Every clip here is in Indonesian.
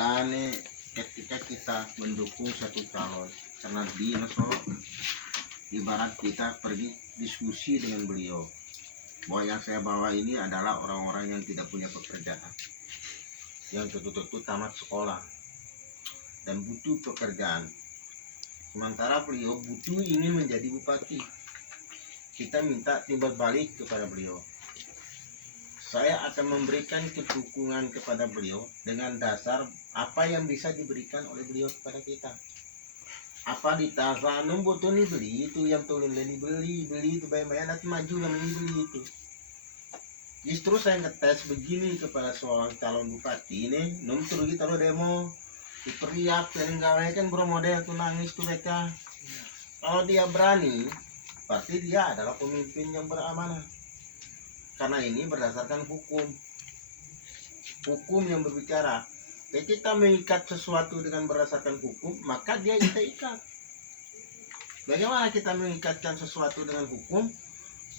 kita nih ketika kita mendukung satu calon karena dia Solo, ibarat kita pergi diskusi dengan beliau bahwa yang saya bawa ini adalah orang-orang yang tidak punya pekerjaan, yang tentu-tentu tamat sekolah dan butuh pekerjaan, sementara beliau butuh ingin menjadi bupati. Kita minta timbal balik kepada beliau, saya akan memberikan dukungan kepada beliau dengan dasar apa yang bisa diberikan oleh beliau kepada kita. Apa di tasanum butuh nih beli itu yang tolong beli itu bayar nanti maju namanya beli itu. Justru saya ngetes begini kepada seorang calon bupati ini, terus kita lo demo diperiak dan gawe kan bro model tuh nangis tuh mereka. Kalau dia berani, pasti dia adalah pemimpin yang beramanah. Karena ini berdasarkan hukum yang berbicara. Ketika kita mengikat sesuatu dengan berdasarkan hukum, maka dia kita ikat. Bagaimana kita mengikatkan sesuatu dengan hukum?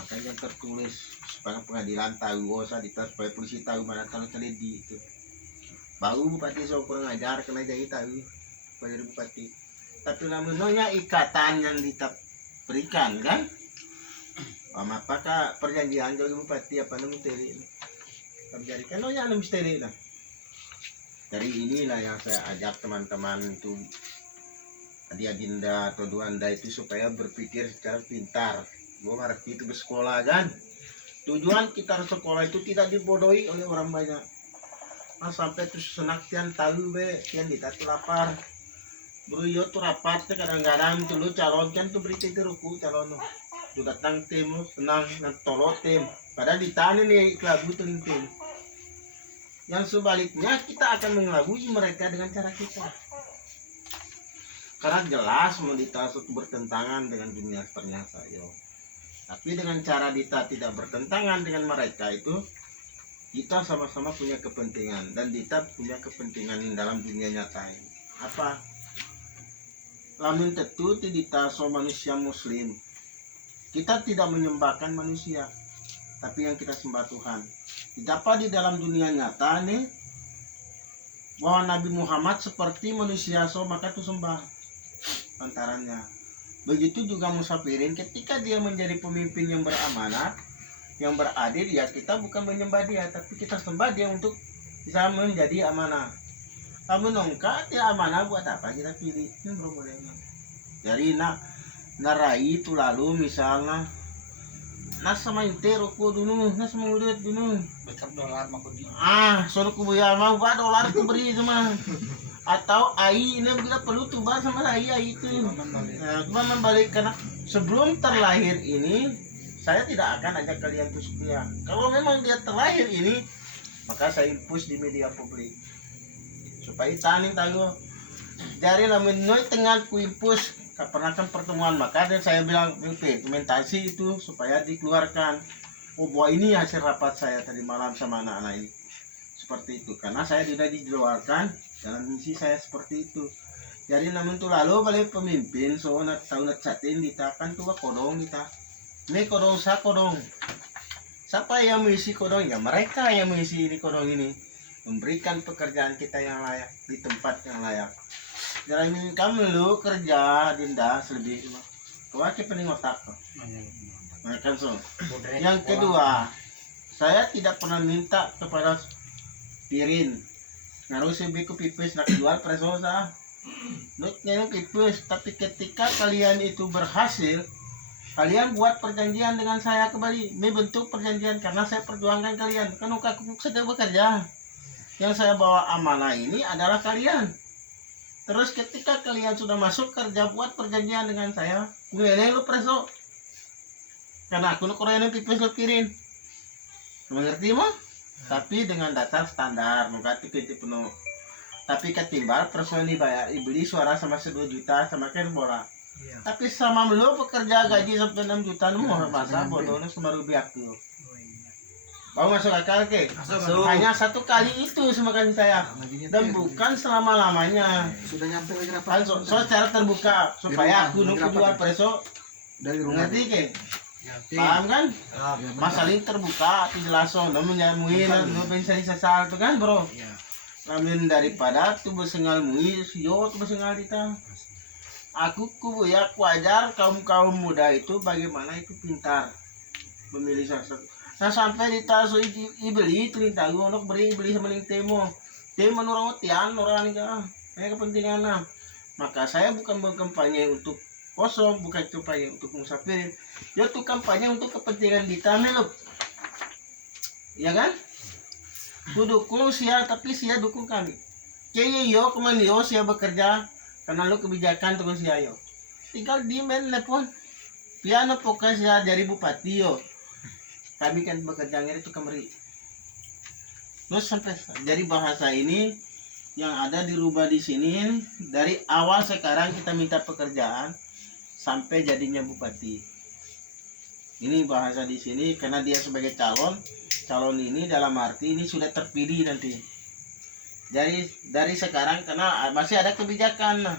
Maka yang tertulis supaya pengadilan tahu, supaya polisi tahu mana kalau teliti itu. Baru bupati so kurang ajar kena jadi tahu pada bupati. Tapi namanya ikatan yang diberikan kan? Apakah perjanjian jadi bupati apa namanya misteri? Terjadi kan namanya misteri lah. Dari inilah yang saya ajak teman-teman itu di Adinda atau Duanda itu supaya berpikir secara pintar. Gue ngerti itu bersekolah kan. Tujuan kita sekolah itu tidak dibodohi oleh orang banyak. Nah sampai tuh senaktian tahu be yang kita tuh lapar. Bro yo tuh rapat kadang-kadang tuh lu calon kan tuh berita itu ruku calon tuh datang tim senang dan tolot tim. Padahal ditanya nih lagu tuh tim. Yang sebaliknya kita akan mengelabui mereka dengan cara kita. Karena jelas Dita itu bertentangan dengan dunia ternyata yo. Tapi dengan cara Dita tidak bertentangan dengan mereka itu, kita sama-sama punya kepentingan dan Dita punya kepentingan di dalam dunia nyata ini. Apa? Lamun tentu Dita so manusia muslim. Kita tidak menyembahkan manusia, tapi yang kita sembah Tuhan. Dapat di dalam dunia nyata nih bahwa Nabi Muhammad seperti manusia so maka itu sembah antaranya. Begitu juga musafirin ketika dia menjadi pemimpin yang beramanat, yang beradil ya kita bukan menyembah dia tapi kita sembah dia untuk bisa menjadi amanah. Kamu nongka dia amanah buat apa kita pilih ini bro bolehnya. Jadi narai itu lalu misalnya nas sama intero ko dulu, nas mau lihat dulu. Besar dolar mah kudi. Suruh ku ya mau ba dolar ku beri sama. Atau ai ini bila perlu tuh ba sama ai itu. Nah, cuma membalik karena sebelum terlahir ini saya tidak akan ajak kalian tuh sekian. Kalau memang dia terlahir ini, maka saya push di media publik supaya tani tahu. Dari lamun noi tengah ku push kepernakan pertemuan maka dan saya bilang dokumentasi itu supaya dikeluarkan. Oh bahwa ini hasil rapat saya tadi malam sama anak-anak ini seperti itu karena saya tidak dikeluarkan dalam misi saya seperti itu. Jadi namun tuh lalu balik pemimpin so nak tahu nak catin ditakan tuh kodong kita ini kodong sa kodong siapa yang mengisi kodong ya mereka yang mengisi ini kodong ini memberikan pekerjaan kita yang layak di tempat yang layak. Jadi kamu lu kerja Dinda selebih kewakil pening otak kan so. Yang kedua saya tidak pernah minta kepada pirin ngaruh sebiku pipis nak jual presosa nutnya pipis tapi ketika kalian itu berhasil kalian buat perjanjian dengan saya kembali ini bentuk perjanjian karena saya perjuangkan kalian kan aku sedang bekerja yang saya bawa amanah ini adalah kalian. Terus ketika kalian sudah masuk kerja buat perjanjian dengan saya, gue lu preso. Karena aku korean pipis lu kirim. Mengerti mah? Tapi dengan dasar standar, nggak tipe penuh. Tapi ketimbang personal dibayar, dibeli suara sama 2 juta sama kan bola. Iya. Tapi sama lu pekerja gaji sampai 6 juta lu mau masa bodohnya sama rugi aku. Mau masuk akal ke? Hanya 1 kali itu semakan saya dan bukan selama-lamanya. Sudah nyampe lagi Kan so secara terbuka supaya aku nunggu jual preso dari rumah. Ngerti ke? Paham kan? Masalah ini terbuka, jelas so, namun nyamuin, namun bisa disasar itu kan bro. lamin daripada tu besengal mui yo tu besengal kita. Aku ya wajar kaum muda itu bagaimana itu pintar memilih sasaran. Nah sampai di tasu ibeli cerita gue untuk beli semeling temo menurut tiang orang nikah kepentingan. Maka saya bukan berkampanye untuk kosong, bukan kampanye untuk musafir, ya tuh kampanye untuk kepentingan kita loh, ya kan? Ku dukung sia tapi sia dukung kami. Kayaknya yo kemana yo sia bekerja karena lu kebijakan terus sia yo. Tinggal di telepon. Piano pokoknya sia dari bupati yo. Kami kan bekerja ngeri itu kemari. Terus sampai dari bahasa ini yang ada dirubah di sini dari awal sekarang kita minta pekerjaan sampai jadinya bupati. Ini bahasa di sini karena dia sebagai calon ini dalam arti ini sudah terpilih nanti. Dari sekarang karena masih ada kebijakan. Nah,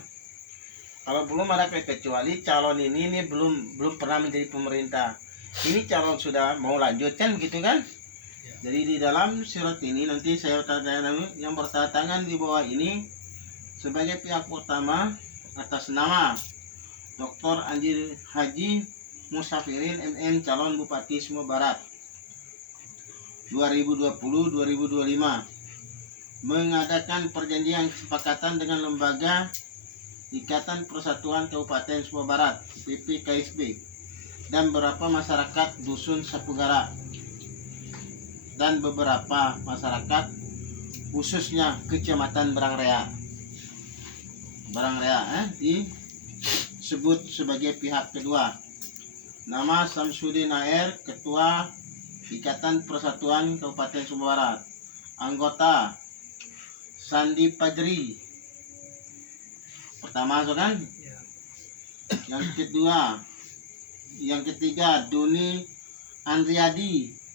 kalau belum ada kecuali calon ini belum pernah menjadi pemerintah. Ini calon sudah mau lanjutkan begitu kan? Jadi di dalam surat ini nanti saya tanya yang bertangan di bawah ini sebagai pihak pertama atas nama Dr. Anjir Haji Musafirin MM calon Bupati Sumba Barat 2020-2025 mengadakan perjanjian kesepakatan dengan lembaga Ikatan Persatuan Kabupaten Sumba Barat PPKSB dan beberapa masyarakat dusun Sapugara dan beberapa masyarakat khususnya Kecamatan Barangrea disebut sebagai pihak kedua. Nama Samsudin Air, Ketua Ikatan Persatuan Kabupaten Sumba Barat. Anggota Sandi Pajri. Pertama so kan? Yang ketiga Doni Andriadi.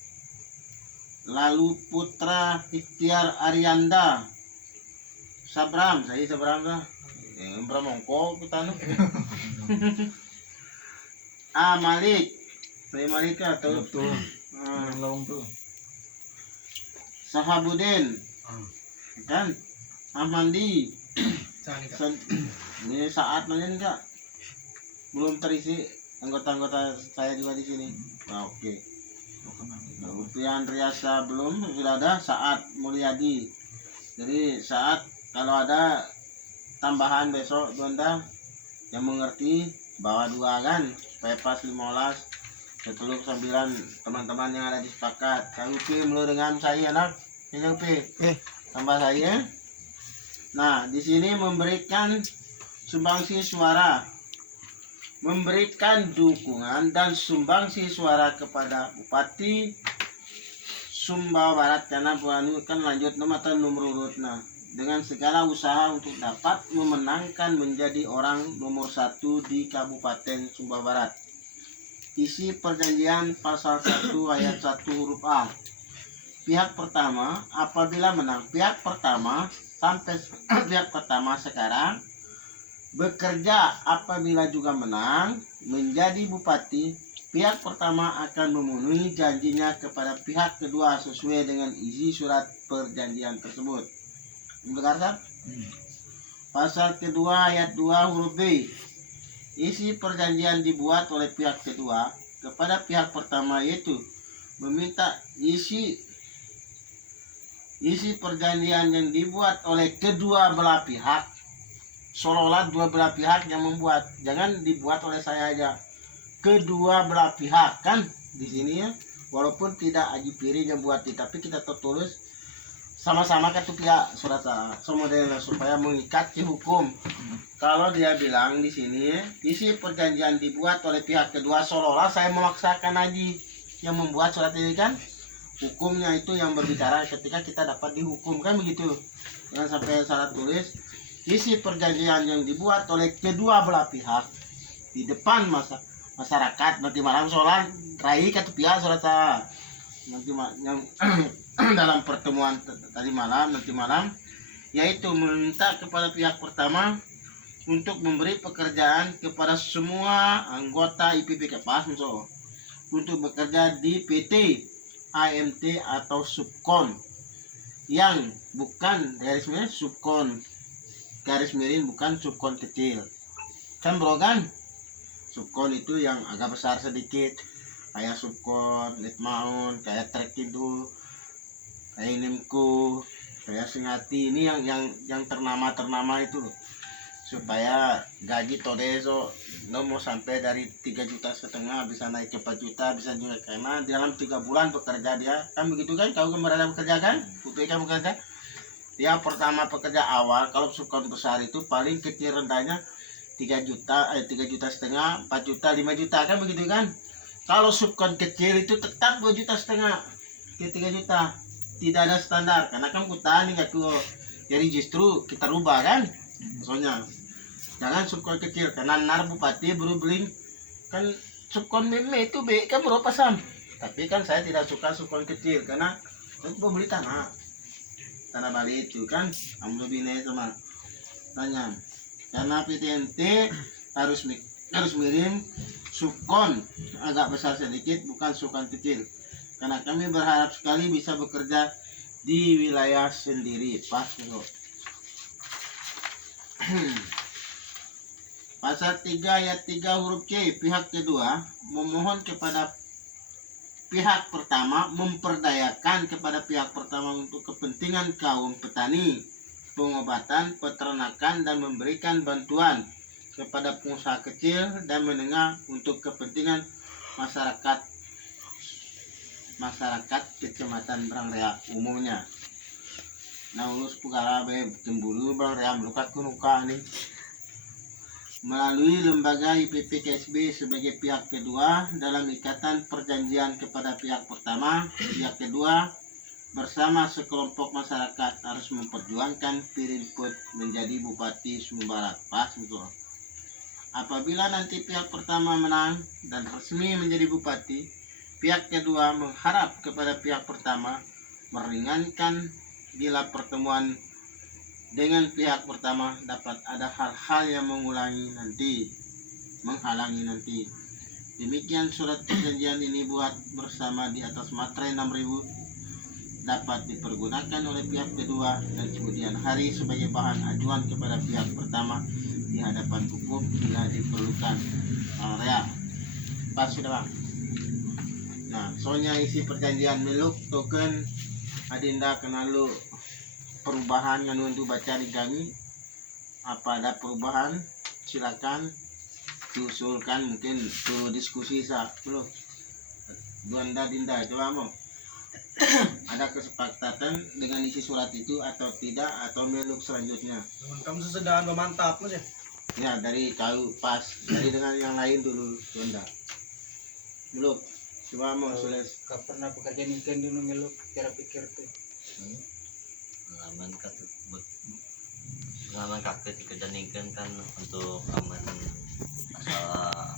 Lalu Putra Ikhtiar Arianda. Sabram lah. Bramongko kita nu. Malik. Saya Malik atau betul. Lawang tuh. Sahabudin. Kan? Ahmandi. Ini saat mana nih Kak? Belum terisi anggota-anggota saya juga di sini. Nah, oke. Kemudian Riasa belum, sudah ada Saat Mulyadi. Jadi Saat kalau ada tambahan besok Donda yang mengerti bawa 2 kan supaya pas 15 10 9 teman-teman yang ada di sepakat. Kang Upi melu dengan saya anak. Kang Upi. Tambah saya. Nah, di sini memberikan sumbangsi suara, memberikan dukungan dan sumbangsi suara kepada Bupati Sumba Barat karena kan lanjut nomor urut dengan segala usaha untuk dapat memenangkan menjadi orang nomor 1 di Kabupaten Sumba Barat. Isi perjanjian pasal 1 ayat 1 huruf A. Pihak pertama apabila menang, pihak pertama sampai pihak pertama sekarang bekerja apabila juga menang menjadi bupati, pihak pertama akan memenuhi janjinya kepada pihak kedua sesuai dengan isi surat perjanjian tersebut. Mendengar kan? Pasal kedua ayat 2 huruf B. Isi perjanjian dibuat oleh pihak kedua kepada pihak pertama yaitu meminta isi perjanjian yang dibuat oleh kedua belah pihak seolah-olah dua belah pihak yang membuat, jangan dibuat oleh saya aja, kedua belah pihak kan di sini ya, walaupun tidak Aji Piri yang buat tapi kita tertulis sama-sama kan tuh pihak surat modelnya supaya mengikat ke hukum. Kalau dia bilang di sini isi perjanjian dibuat oleh pihak kedua seolah-olah saya memaksakan Aji yang membuat surat ini kan, hukumnya itu yang berbicara ketika kita dapat dihukum kan begitu. Jangan sampai salah tulis. Isi perjanjian yang dibuat oleh kedua belah pihak di depan masyarakat nanti malam sholat rai kata pihak sholat nanti yang dalam pertemuan tadi malam nanti malam yaitu meminta kepada pihak pertama untuk memberi pekerjaan kepada semua anggota IPP Kepas untuk bekerja di PT AMT atau Subkon yang bukan garis miring subkon, garis miring bukan subkon kecil. Kan bro kan? Subkon itu yang agak besar sedikit, kayak subkon, litmaun, kayak trek itu, kayak nimku, kayak singati. Ini yang ternama itu loh. Supaya gaji todeso no mau sampai dari 3,5 juta bisa naik ke 4 juta, bisa juga karena dalam 3 bulan bekerja dia kan begitu kan. Kau kemarin bekerja kan, UPK bekerja dia pertama pekerja awal. Kalau subkon besar itu paling kecil rendahnya 3,5 juta, 4 juta, 5 juta kan begitu kan. Kalau subkon kecil itu tetap 2,5 juta ke 3 juta, tidak ada standar karena kan kutani gak tuh. Jadi justru kita rubah kan, soalnya jangan subkon kecil karena nar bupati baru beli kan subkon meme itu be kan berapa sam. Tapi kan saya tidak suka subkon kecil karena itu mau beli tanah Bali itu kan ambil bine sama tanya. Karena PTNT harus mirim subkon agak besar sedikit, bukan subkon kecil. Karena kami berharap sekali bisa bekerja di wilayah sendiri. Pas loh. Pasal 3 ayat 3 huruf C, pihak kedua memohon kepada pihak pertama memperdayakan kepada pihak pertama untuk kepentingan kaum petani, pengobatan, peternakan, dan memberikan bantuan kepada pengusaha kecil dan menengah untuk kepentingan masyarakat Kecamatan Brangrea umumnya. Nah, ulus pugara be Jembulu Brangrea melukat kunuka nih. Melalui lembaga IPPKSB sebagai pihak kedua dalam ikatan perjanjian kepada pihak pertama, pihak kedua bersama sekelompok masyarakat harus memperjuangkan Pirimput menjadi Bupati Sumba Barat. Pas betul. Apabila nanti pihak pertama menang dan resmi menjadi bupati, pihak kedua mengharap kepada pihak pertama meringankan bila pertemuan dengan pihak pertama dapat ada hal-hal yang menghalangi nanti. Demikian surat perjanjian ini buat bersama di atas materai 6.000 dapat dipergunakan oleh pihak kedua dan kemudian hari sebagai bahan ajuan kepada pihak pertama di hadapan hukum bila diperlukan. Area pas sudah bang. Nah, soalnya isi perjanjian meluk token adinda kenalu perubahan yang untuk baca di kami. Apa ada perubahan silakan diusulkan, mungkin tuh diskusi belum Duanda Dinda coba mau ada kesepakatan dengan isi surat itu atau tidak, atau meluk selanjutnya. Kamu sesedaan memantap mas ya? Ya dari kau pas dari dengan yang lain dulu Duanda meluk coba mau sules. Gak pernah bekerja niken dulu meluk cara pikir tuh. pengalaman kakek kerja niken kan untuk aman masalah